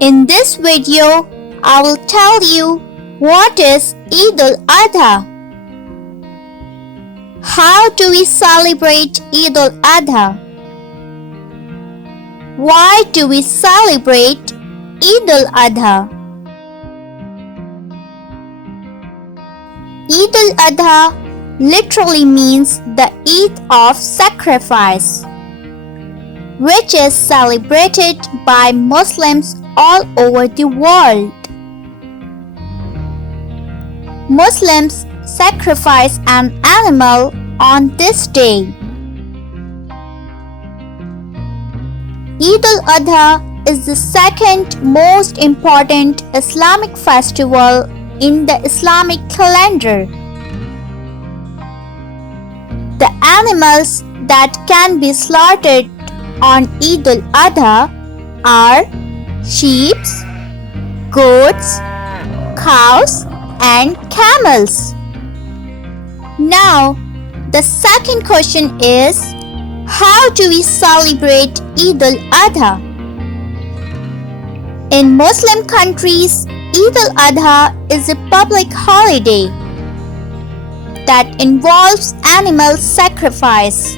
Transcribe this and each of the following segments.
In this video, I will tell you what is Eiduladha. How do we celebrate Eiduladha? Why do we celebrate Eiduladha? Eiduladha literally means the Eid of sacrifice, which is celebrated by Muslims all over the world. Muslims sacrifice an animal on this day. Eiduladha is the second most important Islamic festival in the Islamic calendar. The animals that can be slaughtered on Eiduladha are sheep, goats, cows, and camels. Now, the second question is, how do we celebrate Eiduladha? In Muslim countries, Eiduladha is a public holiday that involves animal sacrifice,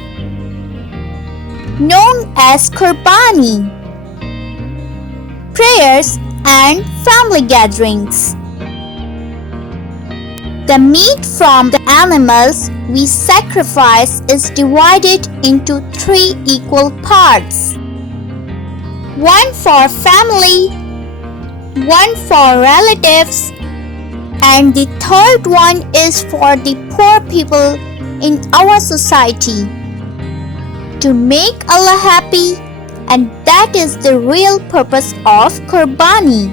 known as qurbani, prayers, and family gatherings. The meat from the animals we sacrifice is divided into 3 equal parts: one for family, one for relatives, and the third one is for the poor people in our society, to make Allah happy, and that is the real purpose of qurbani.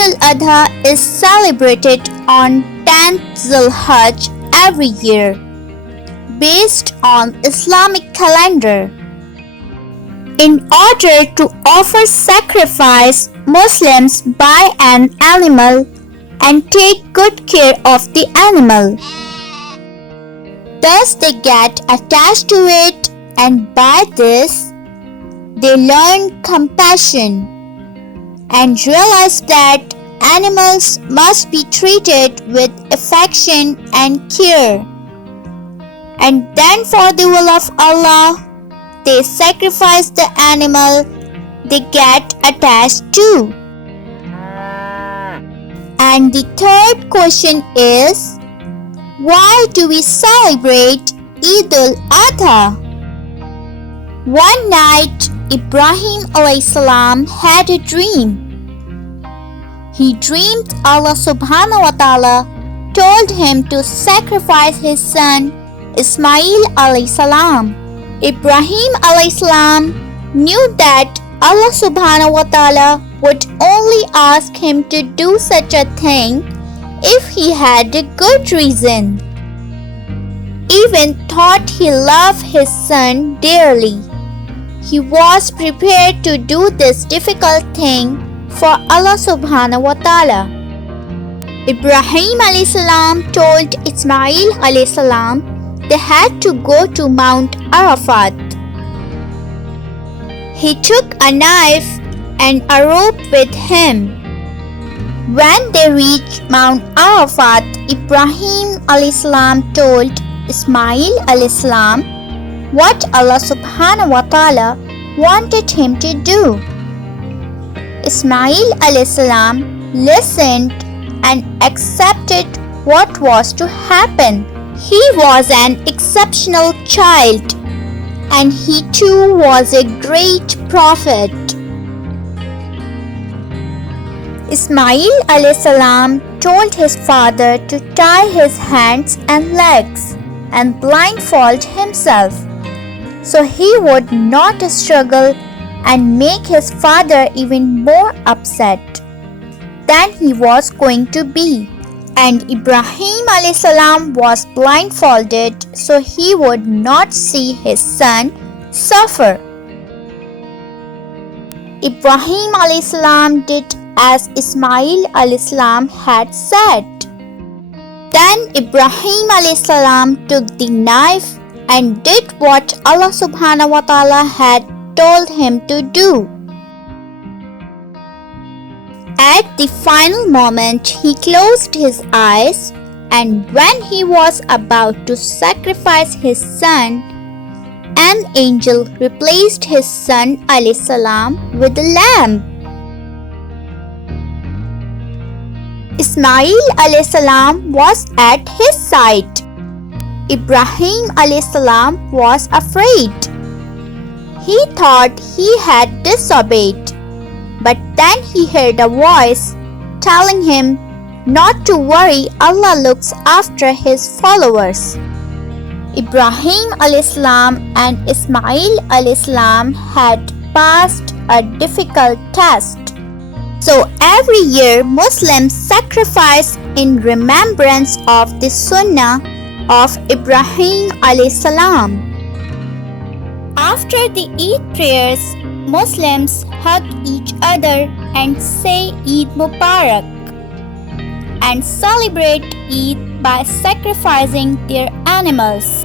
Eiduladha is celebrated on 10th Zulhijjah every year, based on Islamic calendar. In order to offer sacrifice, Muslims buy an animal and take good care of the animal. Thus they get attached to it, and by this they learn compassion and realize that animals must be treated with affection and care. And then for the will of Allah, they sacrifice the animal they get attached to. And the third question is, why do we celebrate Eiduladha? One night, Ibrahim had a dream. He dreamed Allah subhanahu wa ta'ala told him to sacrifice his son Ismail alayhi salam. Ibrahim alayhi salam knew that Allah subhanahu wa ta'ala would only ask him to do such a thing if he had a good reason. Even thought he loved his son dearly, he was prepared to do this difficult thing for Allah subhanahu wa ta'ala. Ibrahim alayhi salam told Ismail alayhi salam they had to go to Mount Arafat. He took a knife and a rope with him. When they reached Mount Arafat, Ibrahim alayhi salam told Ismail alayhi salam what Allah subhanahu wa ta'ala wanted him to do. Ismail alayhi salam listened and accepted what was to happen. He was an exceptional child, and he too was a great prophet. Ismail alayhi salam told his father to tie his hands and legs and blindfold himself, so he would not struggle and make his father even more upset than he was going to be. And Ibrahim alayhi salam was blindfolded so he would not see his son suffer. Ibrahim alayhi salam did as Ismail alayhi salam had said. Then Ibrahim alayhi salam took the knife and did what Allah subhanahu wa ta'ala had told him to do. At the final moment, he closed his eyes, and when he was about to sacrifice his son, an angel replaced his son ﷺ with a lamb. Ismail ﷺ was at his side. Ibrahim ﷺ was afraid. He thought he had disobeyed, but then he heard a voice telling him not to worry, Allah looks after his followers. Ibrahim ﷺ and Ismail ﷺ had passed a difficult test. So every year Muslims sacrifice in remembrance of the Sunnah of Ibrahim ﷺ. After the Eid prayers, Muslims hug each other and say Eid Mubarak and celebrate Eid by sacrificing their animals.